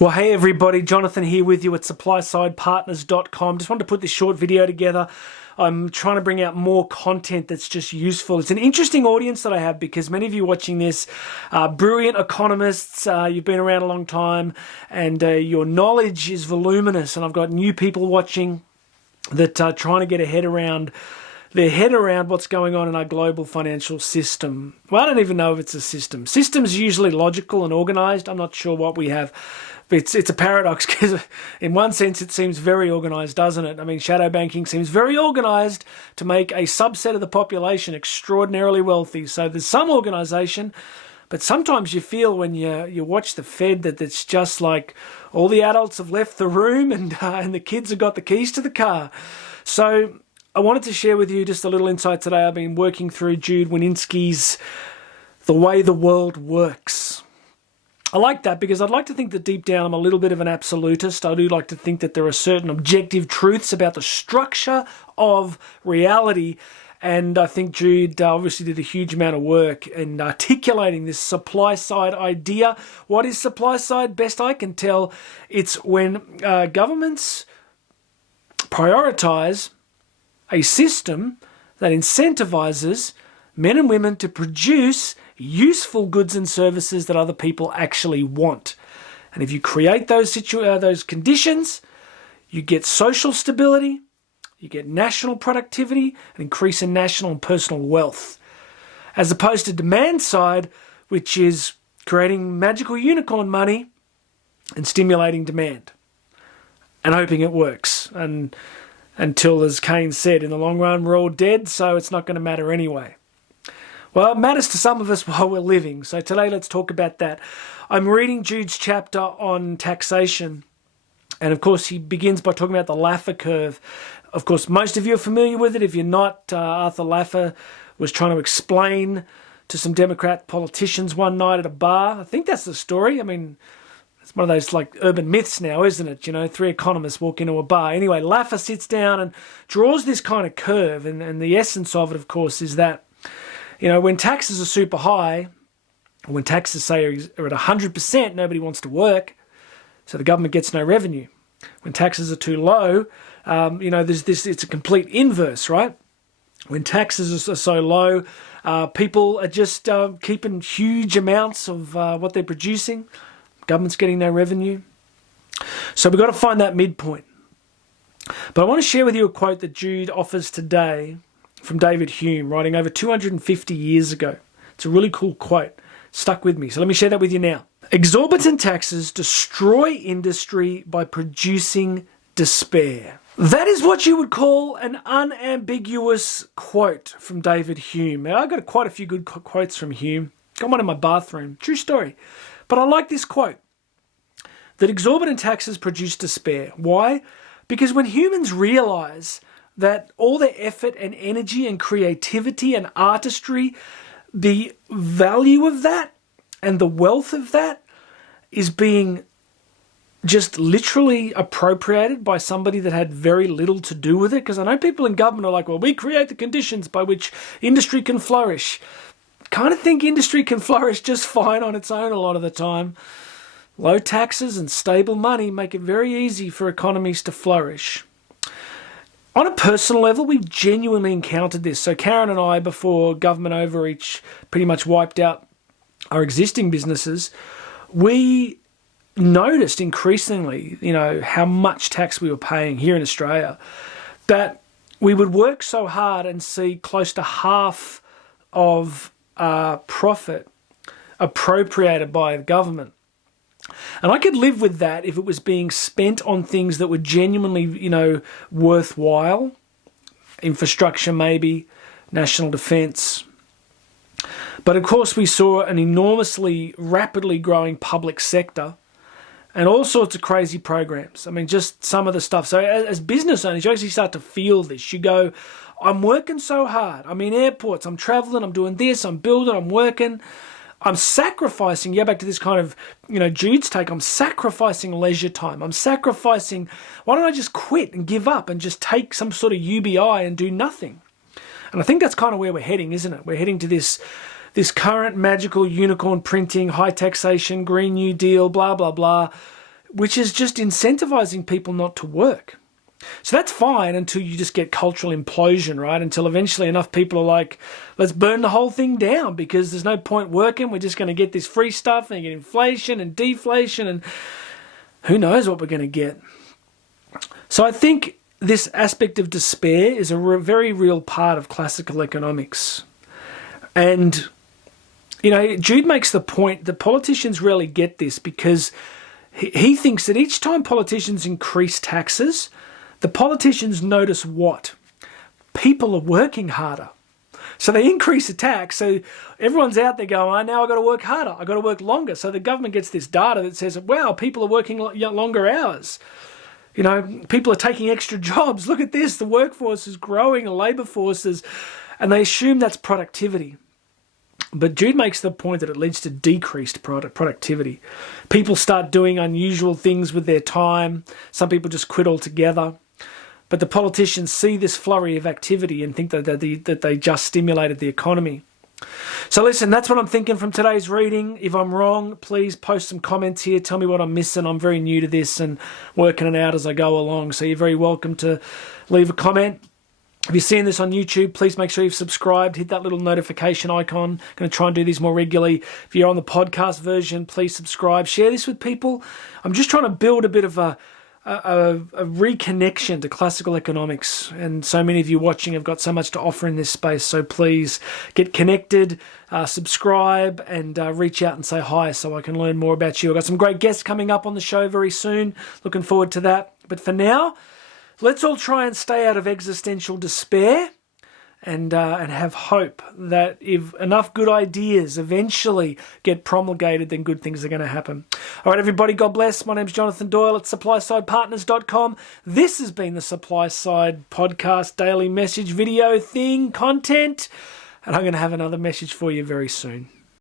Well, hey everybody, Jonathan here with you at supplysidepartners.com. Just wanted to put this short video together. I'm trying to bring out more content that's just useful. It's an interesting audience that I have because many of you watching this are brilliant economists. You've been around a long time and your knowledge is voluminous. And I've got new people watching that are trying to get their head around what's going on in our global financial system. Well, I don't even know if it's a system. Systems are usually logical and organized. I'm not sure what we have. It's a paradox because in one sense it seems very organized, doesn't it? I mean, shadow banking seems very organized to make a subset of the population extraordinarily wealthy. So there's some organization, but sometimes you feel when you watch the Fed that it's just like all the adults have left the room and the kids have got the keys to the car. So I wanted to share with you just a little insight today. I've been working through Jude Wanniski's The Way the World Works. I like that because I'd like to think that deep down I'm a little bit of an absolutist. I do like to think that there are certain objective truths about the structure of reality. And I think Jude obviously did a huge amount of work in articulating this supply side idea. What is supply side? Best I can tell, it's when governments prioritize a system that incentivizes men and women to produce useful goods and services that other people actually want. And if you create those conditions, you get social stability, you get national productivity, and increase in national and personal wealth. As opposed to demand side, which is creating magical unicorn money and stimulating demand and hoping it works. And until, as Keynes said, in the long run, we're all dead, so it's not going to matter anyway. Well, it matters to some of us while we're living. So today, let's talk about that. I'm reading Jude's chapter on taxation. And of course, he begins by talking about the Laffer Curve. Of course, most of you are familiar with it. If you're not, Arthur Laffer was trying to explain to some Democrat politicians one night at a bar. I think that's the story. I mean, it's one of those like urban myths now, isn't it? You know, three economists walk into a bar. Anyway, Laffer sits down and draws this kind of curve. And the essence of it, of course, is that, you know, when taxes are super high, when taxes say are at 100%, nobody wants to work, so the government gets no revenue. When taxes are too low, you know, it's a complete inverse, right? When taxes are so low, people are just keeping huge amounts of what they're producing. Government's getting no revenue. So we've got to find that midpoint. But I want to share with you a quote that Jude offers today from David Hume, writing over 250 years ago. It's a really cool quote. Stuck with me. So let me share that with you now. Exorbitant taxes destroy industry by producing despair. That is what you would call an unambiguous quote from David Hume. Now, I've got quite a few good quotes from Hume. Got one in my bathroom. True story. But I like this quote. That exorbitant taxes produce despair. Why? Because when humans realize that all their effort and energy and creativity and artistry, the value of that and the wealth of that is being just literally appropriated by somebody that had very little to do with it. Because I know people in government are like, well, we create the conditions by which industry can flourish. Kind of think industry can flourish just fine on its own a lot of the time. Low taxes and stable money make it very easy for economies to flourish. On a personal level, we've genuinely encountered this. So Karen and I, before government overreach pretty much wiped out our existing businesses, we noticed increasingly, you know, how much tax we were paying here in Australia, that we would work so hard and see close to half of our profit appropriated by the government. And I could live with that if it was being spent on things that were genuinely, you know, worthwhile. Infrastructure maybe, national defence. But of course we saw an enormously rapidly growing public sector and all sorts of crazy programs. I mean, just some of the stuff. So as business owners, you actually start to feel this. You go, I'm working so hard. I'm in airports, I'm traveling, I'm doing this, I'm building, I'm working. I'm sacrificing, go back to this kind of, you know, Jude's take, I'm sacrificing leisure time. I'm sacrificing, why don't I just quit and give up and just take some sort of UBI and do nothing? And I think that's kind of where we're heading, isn't it? We're heading to this current magical unicorn printing, high taxation, Green New Deal, blah, blah, blah. which is just incentivizing people not to work. So that's fine until you just get cultural implosion, right? Until eventually enough people are like, let's burn the whole thing down because there's no point working. We're just going to get this free stuff and get inflation and deflation and who knows what we're going to get. So I think this aspect of despair is a very real part of classical economics. And, you know, Jude makes the point that politicians rarely get this because he thinks that each time politicians increase taxes, the politicians notice what? People are working harder. So they increase the tax. So everyone's out there going, oh, now I've got to work harder. I've got to work longer. So the government gets this data that says, wow, people are working longer hours. You know, people are taking extra jobs. Look at this. The workforce is growing, the labour forces, and they assume that's productivity. But Jude makes the point that it leads to decreased productivity. People start doing unusual things with their time. Some people just quit altogether. But the politicians see this flurry of activity and think that they just stimulated the economy. So listen, that's what I'm thinking from today's reading. If I'm wrong, please post some comments here. Tell me what I'm missing. I'm very new to this and working it out as I go along. So you're very welcome to leave a comment. If you're seeing this on YouTube, please make sure you've subscribed. Hit that little notification icon. I'm going to try and do these more regularly. If you're on the podcast version, please subscribe. Share this with people. I'm just trying to build a bit of a reconnection to classical economics, and so many of you watching have got so much to offer in this space, so please get connected, subscribe, and reach out and say hi so I can learn more about you. I've got some great guests coming up on the show very soon, looking forward to that. But for now, let's all try and stay out of existential despair and have hope that if enough good ideas eventually get promulgated, then good things are going to happen. All right, everybody, God bless. My name's Jonathan Doyle at SupplySidePartners.com. This has been the Supply Side Podcast daily message video thing, content, and I'm going to have another message for you very soon.